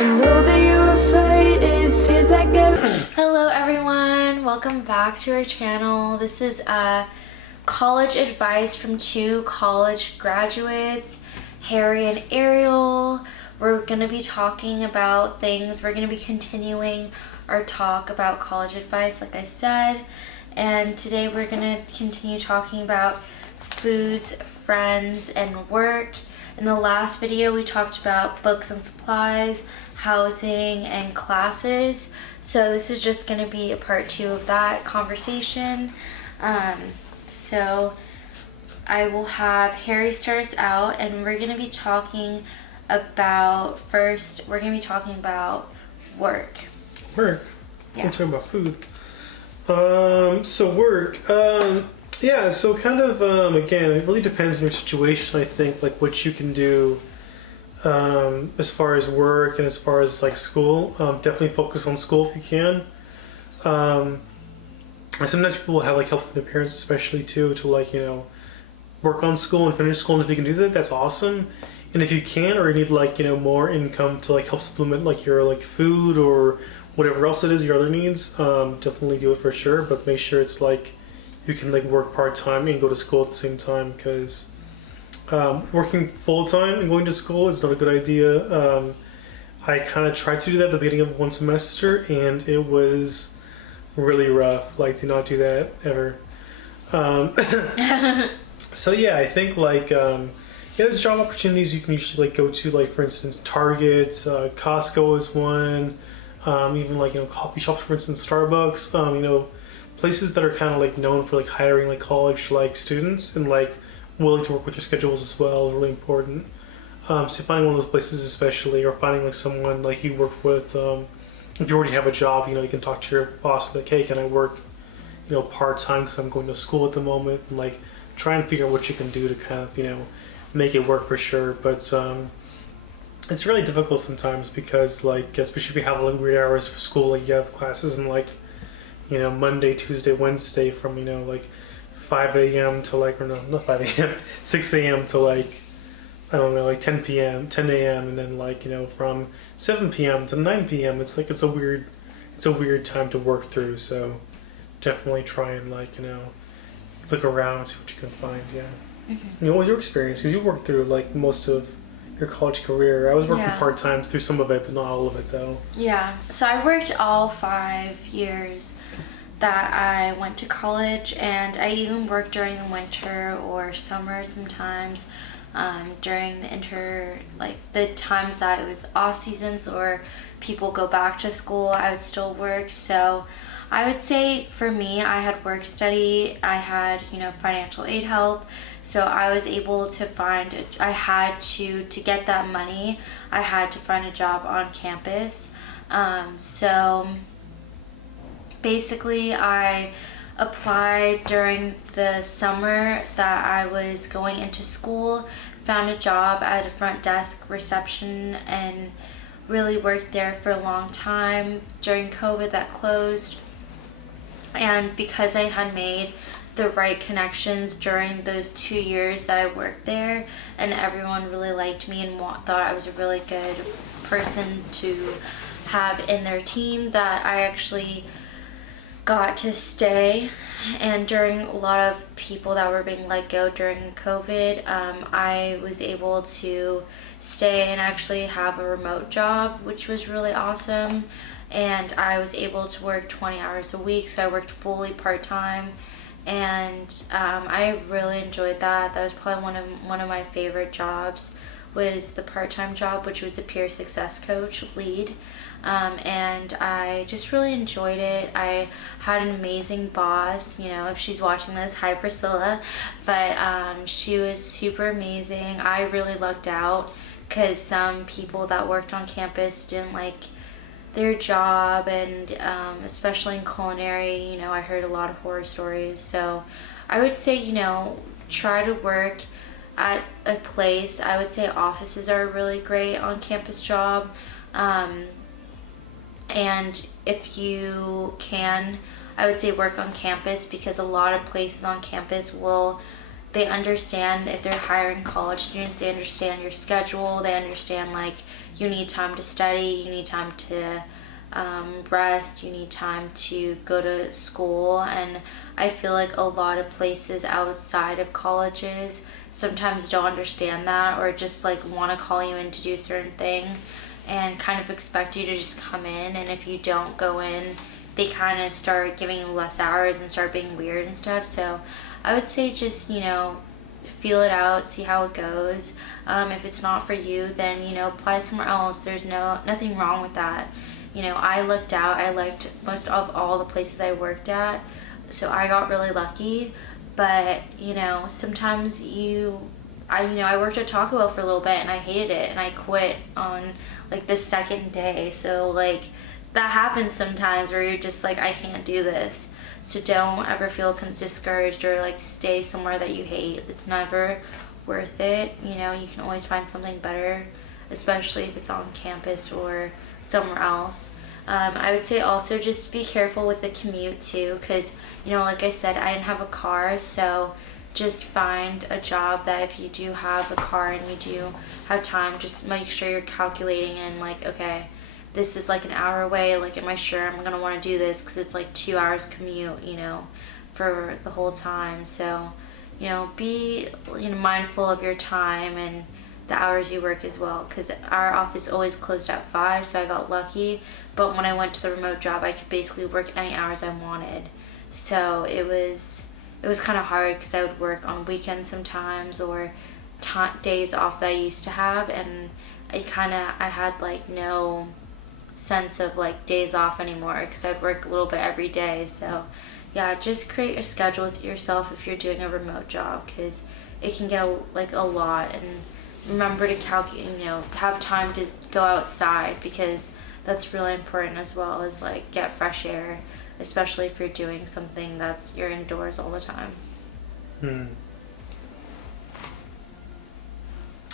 know that you're afraid, it feels like Hello everyone, welcome back to our channel. This is college advice from two college graduates, Harry and Ariel. We're going to be talking about things. We're going to be continuing our talk about college advice, like I said. And today we're going to continue talking about foods, friends, and work. In the last video, we talked about books and supplies, housing, and classes. So this is just going to be a part 2 of that conversation. So I will have Harry start us out, and we're going to be talking about, first, we're going to be talking about work. Work? Yeah. We're talking about food. So work. Yeah, so kind of, again, it really depends on your situation, I think, like what you can do as far as work and as far as like school. Definitely focus on school if you can. And sometimes people will have like help from their parents, especially too, to like, you know, work on school and finish school. And if you can do that, that's awesome. And if you can, or you need like, you know, more income to like help supplement like your like food or whatever else it is, your other needs, definitely do it for sure. But make sure it's like you can like work part-time and go to school at the same time, because working full-time and going to school is not a good idea. I kind of tried to do that at the beginning of one semester, and it was really rough. Like, do not do that ever. So yeah, I think like yeah, there's job opportunities you can usually like go to, like for instance Target, Costco is one, even like, you know, coffee shops, for instance Starbucks, you know, places that are kind of like known for like hiring like college like students and like willing to work with your schedules as well is really important. So finding one of those places, especially, or finding like someone like you work with, if you already have a job, you know, you can talk to your boss like, hey, can I work, you know, part-time because I'm going to school at the moment, and like try and figure out what you can do to kind of, you know, make it work for sure. But it's really difficult sometimes because like, especially if you have like weird hours for school, like you have classes and like, you know, Monday, Tuesday, Wednesday from, you know, like 5 a.m. to like, or no, not 5 a.m., 6 a.m. to like, I don't know, like 10 a.m. and then like, you know, from 7 p.m. to 9 p.m. It's like, it's a weird time to work through. So definitely try and like, you know, look around and see what you can find. Yeah. Mm-hmm. You know, what was your experience? Because you worked through like most of your college career. I was working part-time through some of it, but not all of it though. Yeah, so I worked all 5 years that I went to college, and I even worked during the winter or summer sometimes, during the the times that it was off seasons or people go back to school, I would still work. So I would say for me, I had work study, I had, you know, financial aid help. So I was able to find, to get that money, I had to find a job on campus. So basically I applied during the summer that I was going into school, found a job at a front desk reception, and really worked there for a long time. During COVID, that closed. And because I had made the right connections during those 2 years that I worked there, and everyone really liked me and thought I was a really good person to have in their team, that I actually got to stay. And during a lot of people that were being let go during COVID, I was able to stay and actually have a remote job, which was really awesome. And I was able to work 20 hours a week, so I worked fully part-time, and I really enjoyed that. That was probably one of my favorite jobs, was the part-time job, which was the peer success coach lead. And I just really enjoyed it. I had an amazing boss, you know, if she's watching this, hi Priscilla, but she was super amazing. I really lucked out because some people that worked on campus didn't like their job, and especially in culinary, you know, I heard a lot of horror stories. So I would say, you know, try to work at a place. I would say offices are a really great on campus job. And if you can, I would say work on campus, because a lot of places on campus will they understand if they're hiring college students, they understand your schedule, they understand like you need time to study, you need time to rest, you need time to go to school. And I feel like a lot of places outside of colleges sometimes don't understand that, or just like want to call you in to do a certain thing and kind of expect you to just come in, and if you don't go in, they kind of start giving you less hours and start being weird and stuff. So I would say just, you know, feel it out, see how it goes. If it's not for you, then, you know, apply somewhere else. There's nothing wrong with that. You know, I looked out, I liked most of all the places I worked at, so I got really lucky. But, you know, sometimes I worked at Taco Bell for a little bit and I hated it, and I quit on like the second day. So like that happens sometimes where you're just like, I can't do this. So don't ever feel discouraged or like stay somewhere that you hate. It's never worth it. You know, you can always find something better, especially if it's on campus or somewhere else. I would say also just be careful with the commute too, because, you know, like I said, I didn't have a car, so just find a job that if you do have a car and you do have time, just make sure you're calculating in like, okay, this is like an hour away, like am I sure I'm gonna want to do this, because it's like 2 hours commute, you know, for the whole time. So, you know, be, you know, mindful of your time and the hours you work as well, because our office always closed at 5, so I got lucky. But when I went to the remote job, I could basically work any hours I wanted, so it was kind of hard because I would work on weekends sometimes, or days off that I used to have, and I had like no sense of like days off anymore because I'd work a little bit every day. So yeah, just create a schedule with yourself if you're doing a remote job, because it can get like a lot. And remember to calculate, you know, to have time to go outside, because that's really important as well, as like get fresh air, especially if you're doing something that's you're indoors all the time.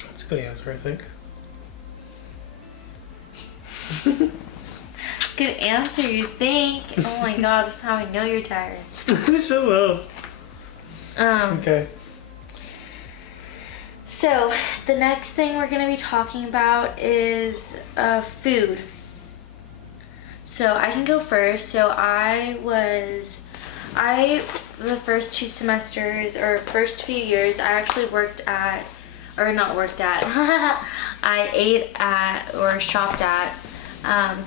That's a good answer, I think. Good answer, you think? Oh my god, this is how I know you're tired. So okay. So the next thing we're going to be talking about is food. So I can go first. So the first 2 semesters or first few years, I actually I ate at or shopped at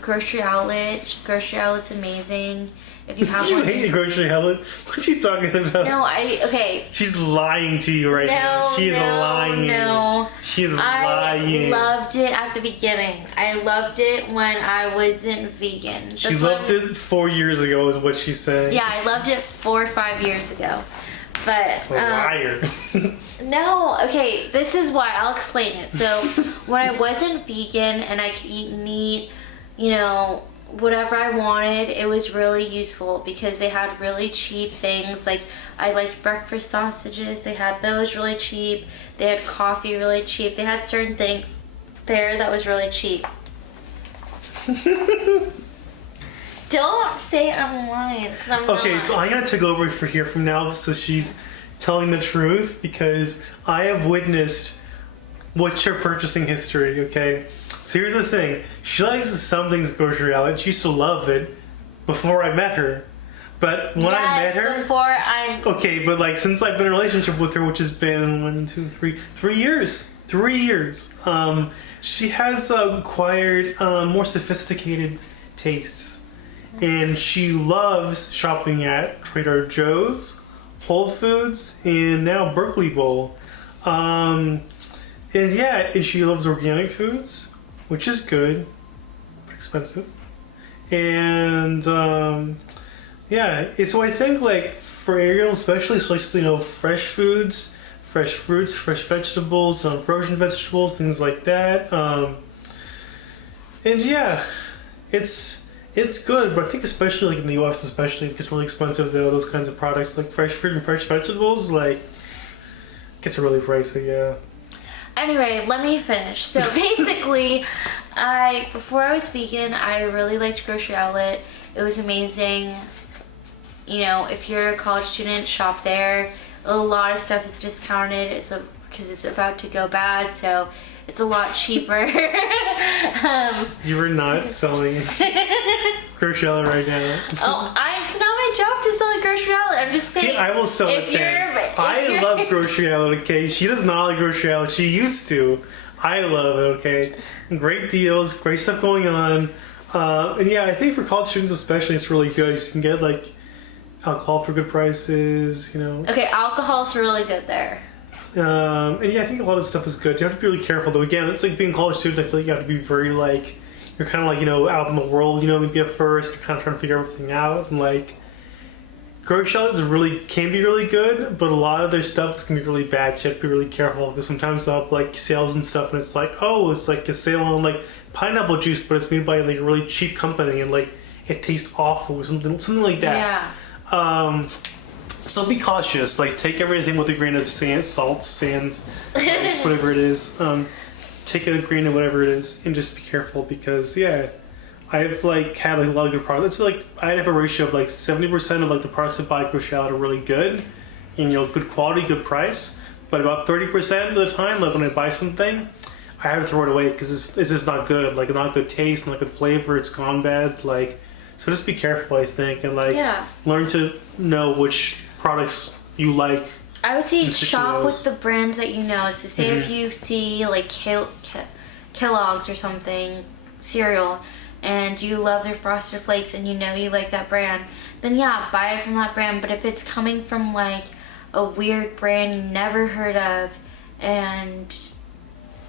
grocery outlet. Grocery outlet's amazing. If you have You one. hate the grocery outlet? What are you talking about? No, okay. She's lying to you right now. She is lying. No. She is lying. I loved it at the beginning. I loved it when I wasn't vegan. She loved it 4 years ago is what she's saying. Yeah, I loved it 4 or 5 years ago. But a liar. No, okay, this is why. I'll explain it. So when I wasn't vegan and I could eat meat, you know, whatever I wanted, it was really useful because they had really cheap things. Like, I liked breakfast sausages. They had those really cheap. They had coffee really cheap. They had certain things there that was really cheap. Don't say I'm lying, because I'm not. Okay, so I'm going to take over for here from now, so she's telling the truth, because I have witnessed what's your purchasing history, okay? So here's the thing. She likes some things grocery outlet. She used to love it before I met her. But when I met her... before I... Okay, but like since I've been in a relationship with her, which has been 3 years. 3 years. She has acquired more sophisticated tastes. And she loves shopping at Trader Joe's, Whole Foods, and now Berkeley Bowl. And yeah, and she loves organic foods, which is good, but expensive. And yeah, so I think like for Ariel especially, so like, you know, fresh foods, fresh fruits, fresh vegetables, frozen vegetables, things like that. And yeah, it's good, but I think especially like in the US, especially because it's really expensive though, those kinds of products like fresh fruit and fresh vegetables, like gets really pricey, yeah. Anyway, let me finish. So basically, before I was vegan, I really liked Grocery Outlet. It was amazing. You know, if you're a college student, shop there. a lot of stuff is discounted. Because it's about to go bad, so it's a lot cheaper. You were not selling grocery outlet right now. Oh, it's not my job to sell a grocery outlet. I'm just saying. I will sell it then. I love grocery outlet, okay? She does not like grocery outlet. She used to. I love it, okay? Great deals, great stuff going on. And yeah, I think for college students especially, it's really good. You can get like alcohol for good prices, you know. Okay, alcohol's really good there. And yeah, I think a lot of stuff is good. You have to be really careful though. Again, it's like being a college student. I feel like you have to be very like, you're kind of like, you know, out in the world, you know, maybe at first. You're kind of trying to figure everything out. And like, grocery outlets can be really good, but a lot of their stuff can be really bad. So you have to be really careful because sometimes they'll have like sales and stuff, and it's like, oh, it's like a sale on like pineapple juice, but it's made by like a really cheap company, and like it tastes awful or something like that. Yeah. So be cautious. Like take everything with a grain of salt, sand, ice, whatever it is. Take it a grain of whatever it is, and just be careful because yeah. I've like had like a lot of good products. It's like I have a ratio of like 70% of like the products I buy at grocery outlet are really good, and you know, good quality, good price. But about 30% of the time, like when I buy something, I have to throw it away because it's just not good. Like not good taste, not good flavor. It's gone bad. Like so, just be careful. I think and like learn to know which products you like. I would say shop with the brands that you know. So say if you see like Kellogg's or something cereal, and you love their Frosted Flakes and you know you like that brand, then yeah, buy it from that brand. But if it's coming from like a weird brand you never heard of and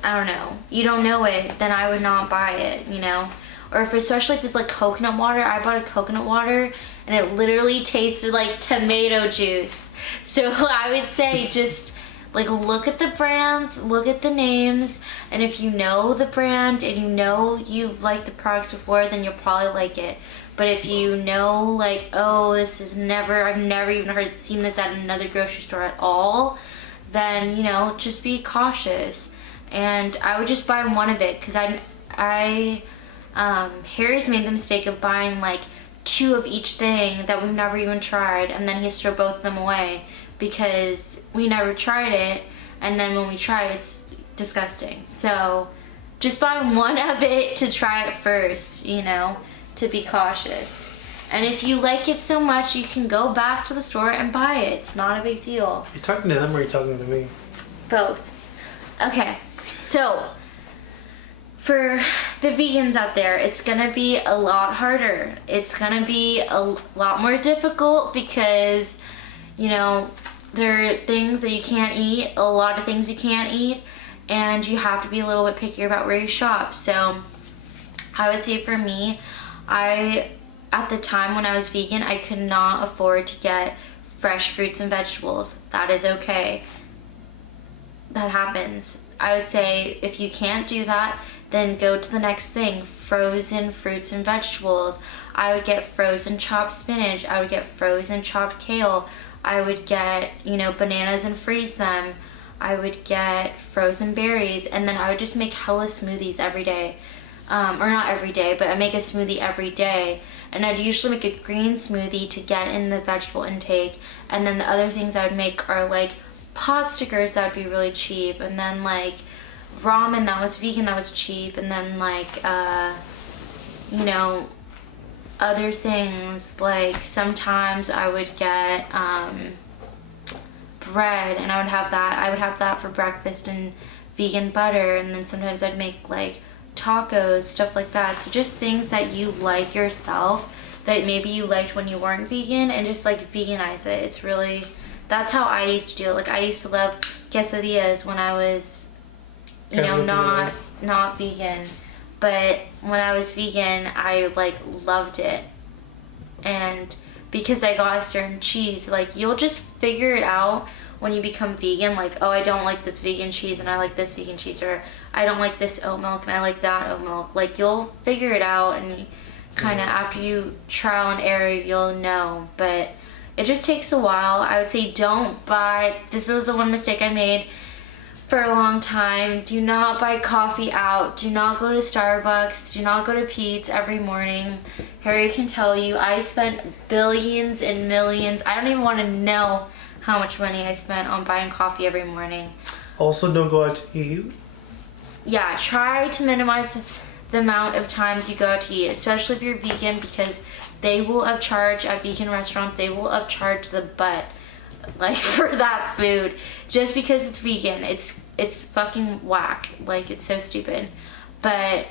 I don't know, you don't know it, then I would not buy it, you know. Or especially if it's like coconut water. I bought a coconut water and it literally tasted like tomato juice. So I would say just like look at the brands, look at the names, and if you know the brand and you know you've liked the products before, then you'll probably like it. But if you know like, oh, I've never even seen this at another grocery store at all, then you know, just be cautious. And I would just buy one of it because Harry's made the mistake of buying like 2 of each thing that we've never even tried, and then he has to throw both of them away because we never tried it, and then when we try it, it's disgusting. So just buy one of it to try it first, you know, to be cautious. And if you like it so much, you can go back to the store and buy it. It's not a big deal. You're talking to them or are you talking to me? Both. Okay, so for the vegans out there, it's gonna be a lot harder. It's gonna be a lot more difficult because, you know, there are things that you can't eat, a lot of things you can't eat, and you have to be a little bit pickier about where you shop. So I would say for me, at the time when I was vegan, I could not afford to get fresh fruits and vegetables. That is okay. That happens. I would say if you can't do that, then go to the next thing, frozen fruits and vegetables. I would get frozen chopped spinach. I would get frozen chopped kale. I would get, you know, bananas and freeze them. I would get frozen berries, and then I would just make hella smoothies every day. Or not every day, but I make a smoothie every day. And I'd usually make a green smoothie to get in the vegetable intake. And then the other things I would make are like pot stickers that would be really cheap. And then like ramen that was vegan that was cheap. And then like, you know, other things like sometimes I would get bread and I would have that for breakfast and vegan butter, and then sometimes I'd make like tacos, stuff like that. So just things that you like yourself that maybe you liked when you weren't vegan, and just like veganize it. It's really, that's how I used to do it. Like I used to love quesadillas when I was, you know, not vegan. But when I was vegan, I like loved it. And because I got a certain cheese, like you'll just figure it out when you become vegan. Like, oh, I don't like this vegan cheese and I like this vegan cheese, or I don't like this oat milk and I like that oat milk. Like you'll figure it out, and kind of after you trial and error, you'll know. But it just takes a while. I would say don't buy, this was the one mistake I made for a long time. Do not buy coffee out. Do not go to Starbucks. Do not go to Pete's every morning. Harry can tell you, I spent billions and millions. I don't even want to know how much money I spent on buying coffee every morning. Also, don't go out to eat. Yeah, try to minimize the amount of times you go out to eat, especially if you're vegan, because they will upcharge at vegan restaurants. They will upcharge the butt, like, for that food, just because it's vegan. It's fucking whack. Like, it's so stupid. But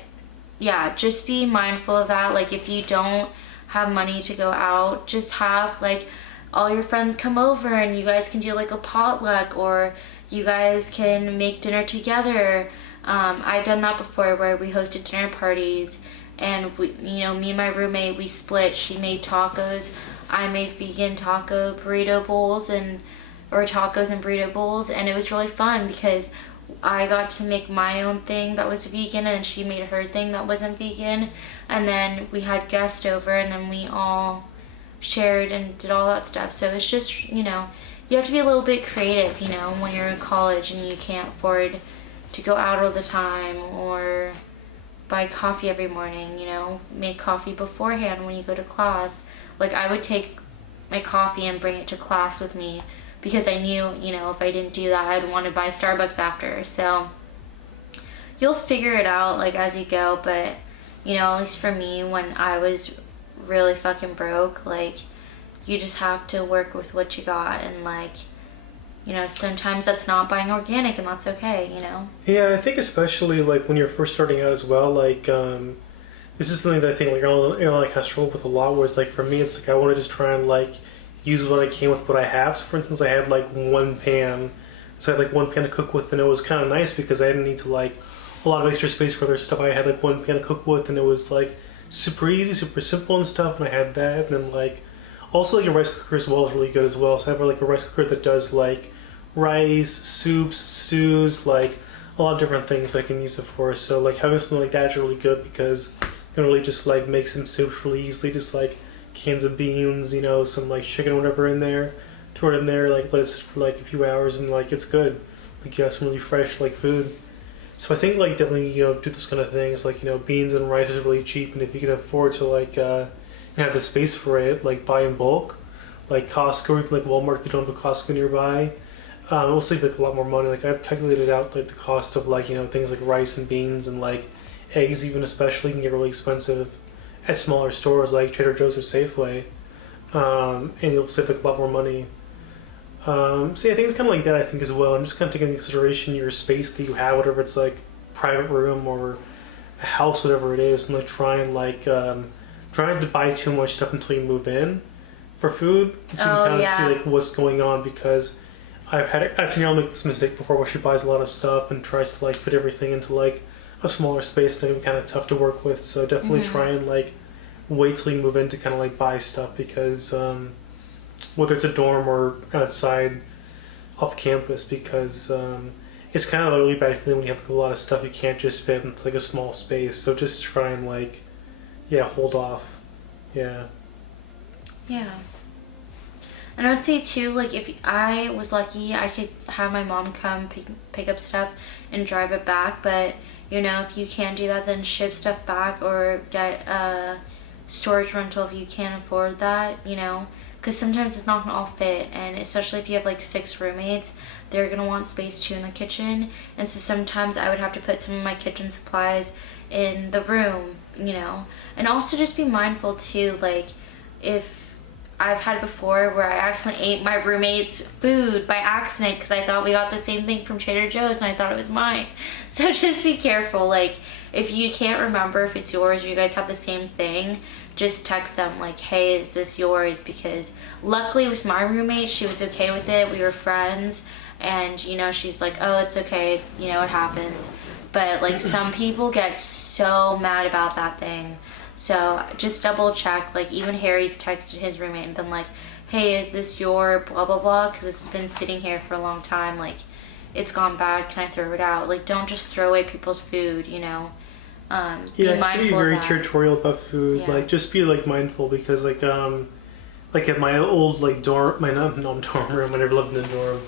yeah, just be mindful of that. Like, if you don't have money to go out, just have like all your friends come over and you guys can do like a potluck, or you guys can make dinner together. I've done that before, where we hosted dinner parties, and we, me and my roommate, we split. She made tacos, I made vegan taco burrito bowls, or tacos and burrito bowls, and it was really fun because I got to make my own thing that was vegan, and she made her thing that wasn't vegan, and then we had guests over, and then we all shared and did all that stuff. So it's just, you have to be a little bit creative, when you're in college and you can't afford to go out all the time or buy coffee every morning. Make coffee beforehand when you go to class. Like, I would take my coffee and bring it to class with me, because I knew, if I didn't do that, I'd want to buy Starbucks after. So you'll figure it out, like, as you go. But, at least for me, when I was really fucking broke, like, you just have to work with what you got. And, like, sometimes that's not buying organic, and that's okay, Yeah, I think especially, like, when you're first starting out as well, like, this is something that I think, like, I kind of struggle with a lot, whereas, like, for me, it's like I want to just try and, like, use what I can with what I have. So, for instance, I had, like, one pan, so I had, like, one pan to cook with, and it was kind of nice because I didn't need to, like, a lot of extra space for other stuff. I had, like, one pan to cook with, and it was, like, super easy, super simple and stuff, and I had that. And then, like, also, like, a rice cooker as well is really good as well. So I have, like, a rice cooker that does, like, rice, soups, stews, like, a lot of different things I can use it for. So, like, having something like that is really good because you can really just, like, make some soups really easily. Just, like, cans of beans, some, like, chicken or whatever in there. Throw it in there, like, let it sit for, like, a few hours, and, like, it's good. Like, you have some really fresh, like, food. So I think, like, definitely, do those kind of things. Like, beans and rice is really cheap, and if you can afford to, like, and have the space for it, like, buy in bulk. Like, Costco, or even, like, Walmart, if you don't have a Costco nearby. It will save, like, a lot more money. Like, I've calculated out, like, the cost of, like, things like rice and beans and, like, eggs even especially can get really expensive at smaller stores like Trader Joe's or Safeway. And you'll save, like, a lot more money. So yeah, things kind of like that, I think, as well. I'm just kind of taking into consideration your space that you have, whatever it's, like, private room or a house, whatever it is, and, like, trying to buy too much stuff until you move in for food, so you can kind of see, like, what's going on, because I've seen her make this mistake before where she buys a lot of stuff and tries to, like, fit everything into, like, a smaller space, and it can be kind of tough to work with. So definitely try and, like, wait till you move in to kind of, like, buy stuff, because whether it's a dorm or outside off campus, because it's kind of a really bad feeling when you have, like, a lot of stuff you can't just fit into, like, a small space. So just try and, like, hold off. Yeah. And I would say too, like, if I was lucky, I could have my mom come pick up stuff and drive it back. But, if you can't do that, then ship stuff back, or get a storage rental if you can't afford that, because sometimes it's not going to all fit. And especially if you have, like, 6 roommates, they're going to want space too in the kitchen. And so sometimes I would have to put some of my kitchen supplies in the room, And also just be mindful too, like, if I've had before where I accidentally ate my roommate's food by accident because I thought we got the same thing from Trader Joe's and I thought it was mine. So just be careful. Like, if you can't remember if it's yours or you guys have the same thing, just text them like, hey, is this yours? Because luckily with my roommate, she was okay with it. We were friends, and she's like, oh, it's okay, it happens. But, like, some people get so mad about that thing. So just double check. Like, even Harry's texted his roommate and been like, hey, is this your blah blah blah, because this has been sitting here for a long time, like, it's gone bad, can I throw it out? Like, don't just throw away people's food, be mindful be very territorial about food. Like, just be, like, mindful, because, like at my old, like, dorm, my not dorm room, I never lived in a dorm,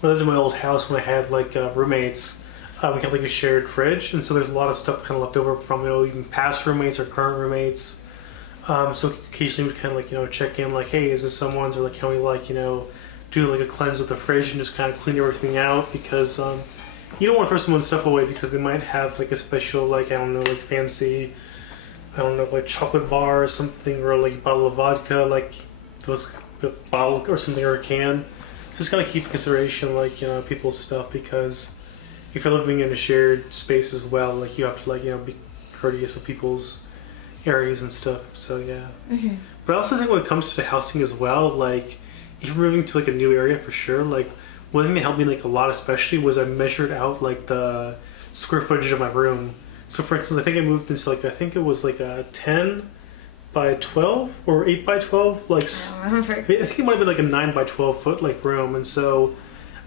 when I lived in my old house, when I had, like, roommates, we had, like, a shared fridge, and so there's a lot of stuff kind of left over from, even past roommates or current roommates. So occasionally we'd kind of, like, check in, like, hey, is this someone's, or, like, can we, like, do like a cleanse with the fridge and just kind of clean everything out, because you don't want to throw someone's stuff away because they might have like a special, like, I don't know, like fancy, I don't know, like chocolate bar or something, or like a bottle of vodka, like it looks like a bottle or something, or a can. Just gotta keep in consideration, like, you know, people's stuff, because if you're living in a shared space as well, like, you have to, like, you know, be courteous of people's areas and stuff. So yeah. Mm-hmm. But I also think when it comes to housing as well, like, if you're moving to like a new area, for sure, like, one thing that helped me like a lot especially was I measured out like the square footage of my room. So for instance, I think I moved into like, I think it was like a 10 by 12 or 8 by 12, like, I don't remember. I think it might have been like a 9 by 12 foot like room. And so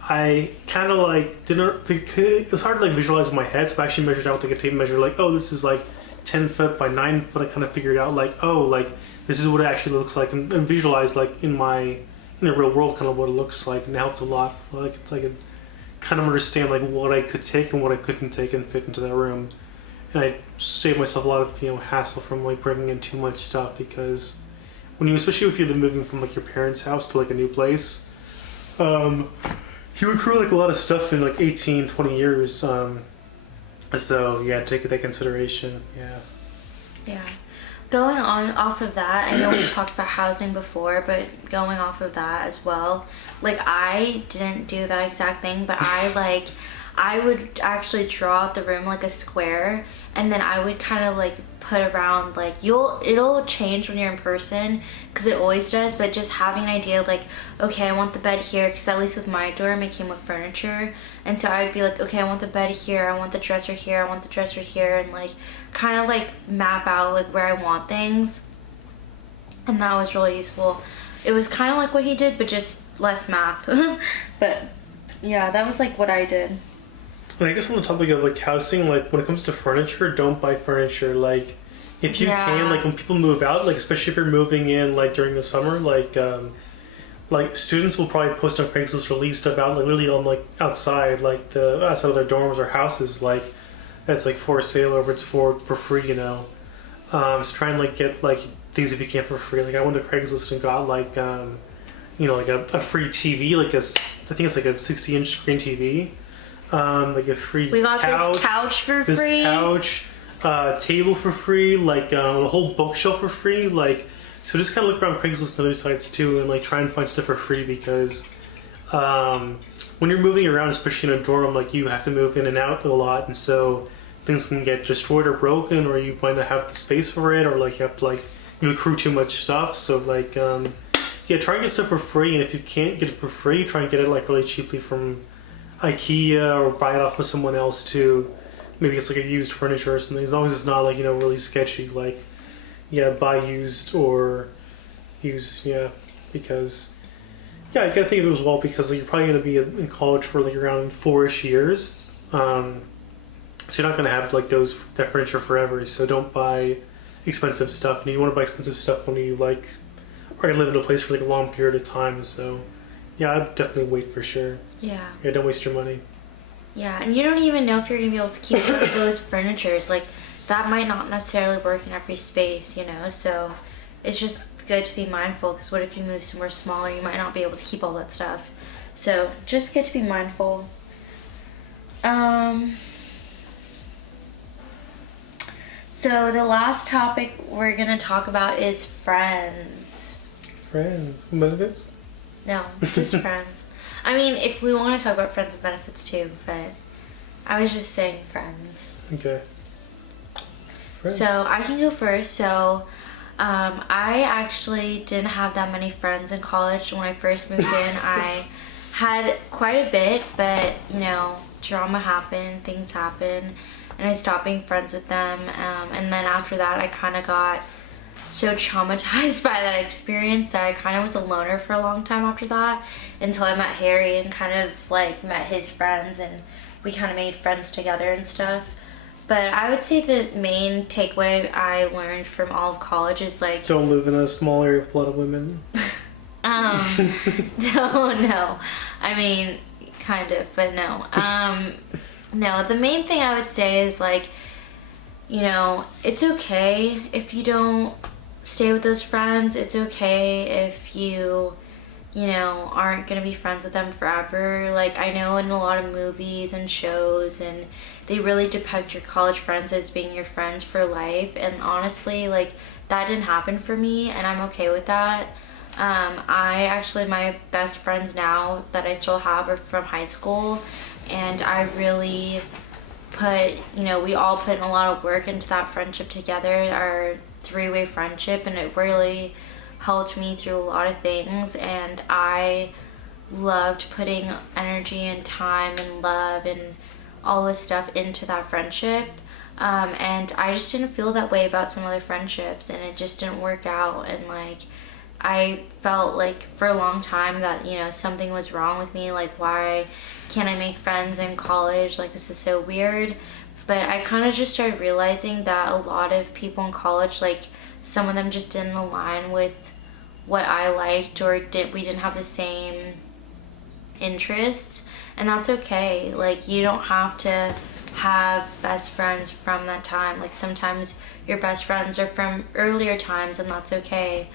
I kind of like didn't, it was hard to like visualize in my head, so I actually measured out with like a tape measure, like, oh, this is like 10 foot by 9 foot. I kind of figured out like, oh, like this is what it actually looks like, and visualize like in the real world kind of what it looks like, and it helped a lot. Like, it's like a kind of understand like what I could take and what I couldn't take and fit into that room, and I saved myself a lot of, you know, hassle from like bringing in too much stuff, because when you, especially if you're moving from like your parents' house to like a new place, you accrue like a lot of stuff in like 18, 20 years. So yeah, take that consideration. Yeah. Yeah. Going on off of that, I know we talked about housing before, but going off of that as well, like, I didn't do that exact thing, but I would actually draw out the room like a square, and then I would kind of like put around, like, it'll change when you're in person, because it always does, but just having an idea of like, okay, I want the bed here, because at least with my dorm it came with furniture, and so I would be like, okay, I want the bed here, I want the dresser here, I want the dresser here, and like kind of like map out like where I want things, and that was really useful. It was kind of like what he did, but just less math. But yeah, that was like what I did. And I guess on the topic of like housing, like when it comes to furniture, don't buy furniture. Like, if you can, like when people move out, like especially if you're moving in like during the summer, like students will probably post on Craigslist or leave stuff out, like literally on like outside, like the outside of their dorms or houses, like that's like for sale or it's for free, you know. So try and like get like things if you can for free. Like I went to Craigslist and got like you know, like a free TV, like I think it's like a 60-inch screen TV. Like a free we got couch, this couch for this free. couch, table for free, like the whole bookshelf for free. Like, so just kind of look around Craigslist and other sites too, and like try and find stuff for free, because when you're moving around, especially in a dorm, like you have to move in and out a lot, and so things can get destroyed or broken, or you might not have the space for it, or like you have to like you accrue too much stuff. So like yeah, try and get stuff for free, and if you can't get it for free, try and get it like really cheaply from IKEA, or buy it off of someone else too. Maybe it's like a used furniture or something, as long as it's not like, you know, really sketchy. Like, yeah, buy used or use, yeah, because yeah, I gotta think of it as well, because like, you're probably gonna be in college for like around 4-ish years, so you're not gonna have like that furniture forever. So don't buy expensive stuff, and you want to buy expensive stuff when you like are gonna live in a place for like a long period of time. So yeah, I'd definitely wait for sure. Yeah. Yeah, don't waste your money. Yeah, and you don't even know if you're gonna be able to keep those furnitures. Like, that might not necessarily work in every space, you know. So it's just good to be mindful, because what if you move somewhere smaller, you might not be able to keep all that stuff. So just good to be mindful. So the last topic we're gonna talk about is friends. Friends, benefits? No, just friends. I mean, if we want to talk about friends and benefits too, but I was just saying friends. Okay. Friends. So I can go first. So I actually didn't have that many friends in college. When I first moved in, I had quite a bit, but you know, drama happened, things happened, and I stopped being friends with them. And then after that, I kind of got so traumatized by that experience that I kind of was a loner for a long time after that, until I met Harry and kind of like met his friends, and we kind of made friends together and stuff. But I would say the main takeaway I learned from all of college is like, don't live in a small area with a lot of women. No, I mean, kind of, but no. No, the main thing I would say is like, you know, it's okay if you don't stay with those friends. It's okay if you you know, aren't gonna be friends with them forever. Like, I know in a lot of movies and shows, and they really depict your college friends as being your friends for life, and honestly, like, that didn't happen for me, and I'm okay with that. I actually, my best friends now that I still have are from high school, and I really put, you know, we all put in a lot of work into that friendship together, our three-way friendship, and it really helped me through a lot of things, and I loved putting energy and time and love and all this stuff into that friendship. And I just didn't feel that way about some other friendships, and it just didn't work out. And like, I felt like for a long time that, you know, something was wrong with me. Like, why can't I make friends in college? Like, this is so weird. But I kind of just started realizing that a lot of people in college, like, some of them just didn't align with what I liked, or we didn't have the same interests, and that's okay. Like, you don't have to have best friends from that time. Like, sometimes your best friends are from earlier times, and that's okay.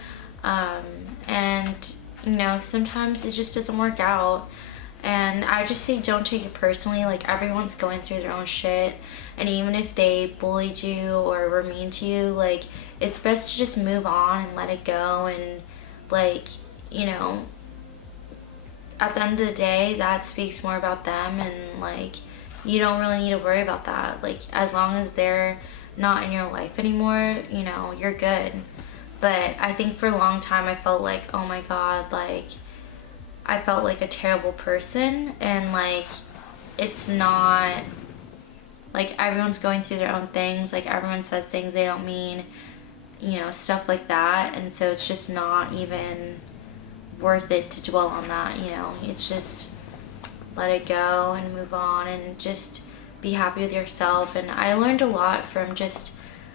And you know, sometimes it just doesn't work out, and I just say don't take it personally. Like, everyone's going through their own shit, and even if they bullied you or were mean to you, like, it's best to just move on and let it go. And like, you know, at the end of the day, that speaks more about them, and like, you don't really need to worry about that. Like, as long as they're not in your life anymore, you know, you're good. But I think for a long time I felt like, oh my god, like, I felt like a terrible person, and like, it's not, like, everyone's going through their own things, like, everyone says things they don't mean, you know, stuff like that, and so it's just not even worth it to dwell on that, you know. It's just let it go and move on, and just be happy with yourself. And I learned a lot from just,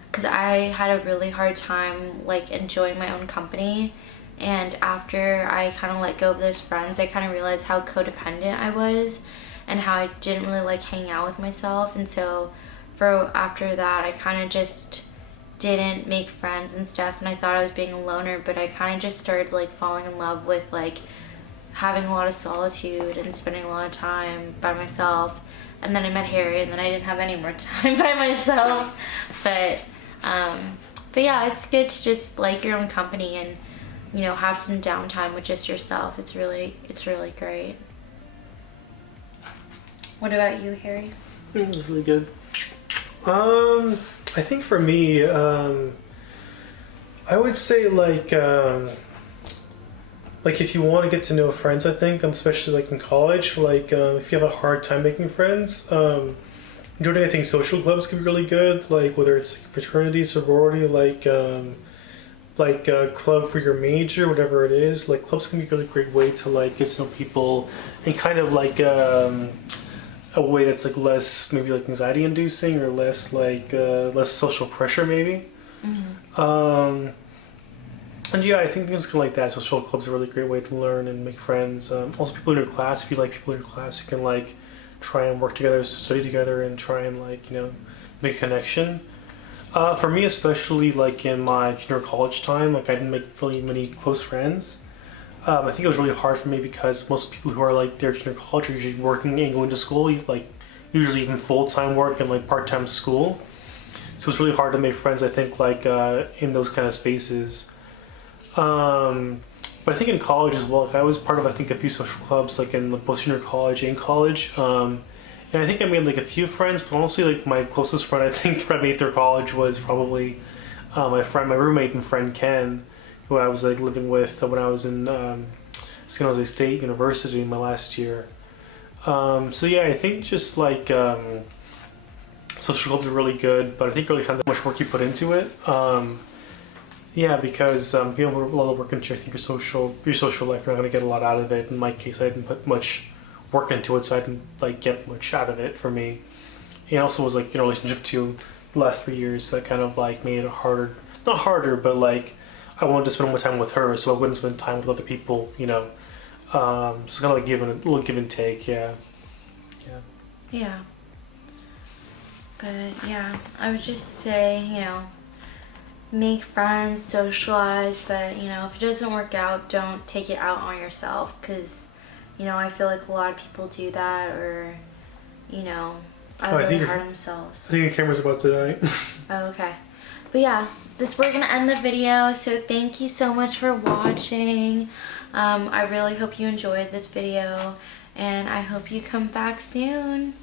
because I had a really hard time, like, enjoying my own company, and after I kind of let go of those friends, I kind of realized how codependent I was, and how I didn't really like hanging out with myself. And so after that, I kind of just didn't make friends and stuff, and I thought I was being a loner, but I kind of just started like falling in love with like having a lot of solitude and spending a lot of time by myself. And then I met Harry, and then I didn't have any more time by myself. But yeah, it's good to just like your own company, and you know, have some downtime with just yourself. It's really great. What about you, Harry? It was really good. I think for me, I would say like if you want to get to know friends, I think, especially like in college, like if you have a hard time making friends, joining, I think, social clubs can be really good. Like, whether it's fraternity, sorority, like a club for your major, whatever it is. Like, clubs can be a really great way to like get to know people, and kind of like a way that's like less maybe like anxiety inducing, or less like less social pressure maybe. Mm-hmm. And yeah, I think things kind of like that. Social clubs are a really great way to learn and make friends. Also, people in your class, if you like people in your class, you can like try and work together, study together, and try and like, you know, make a connection. For me, especially like in my junior college time, like I didn't make really many close friends. I think it was really hard for me because most people who are like there junior college are usually working and going to school, like usually even full-time work and like part-time school. So it's really hard to make friends, I think, like in those kind of spaces. But I think in college as well, like, I was part of, I think, a few social clubs, like in both junior college and college. And I think I made like a few friends, but honestly, like my closest friend, I think, that I made through college was probably my roommate and friend Ken, who I was like living with when I was in San Jose State University in my last year. So yeah, I think just like social clubs are really good, but I think really kind of how much work you put into it. Yeah, because if you don't put a lot of work into, I think your social life, you're not going to get a lot out of it. In my case, I didn't put much work into it, so I didn't like get much out of it for me. And also was like in a relationship to the last 3 years that kind of like made it harder, not harder, but like I wanted to spend more time with her, so I wouldn't spend time with other people, you know. So it's kind of like a little give and take, yeah. But yeah, I would just say, you know, make friends, socialize, but you know, if it doesn't work out, don't take it out on yourself, because you know, I feel like a lot of people do that, or you know, are really hard on themselves. I think the camera's about to die. Oh, okay. But yeah, we're gonna end the video, so thank you so much for watching. I really hope you enjoyed this video, and I hope you come back soon.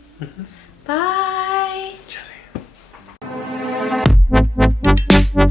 Bye!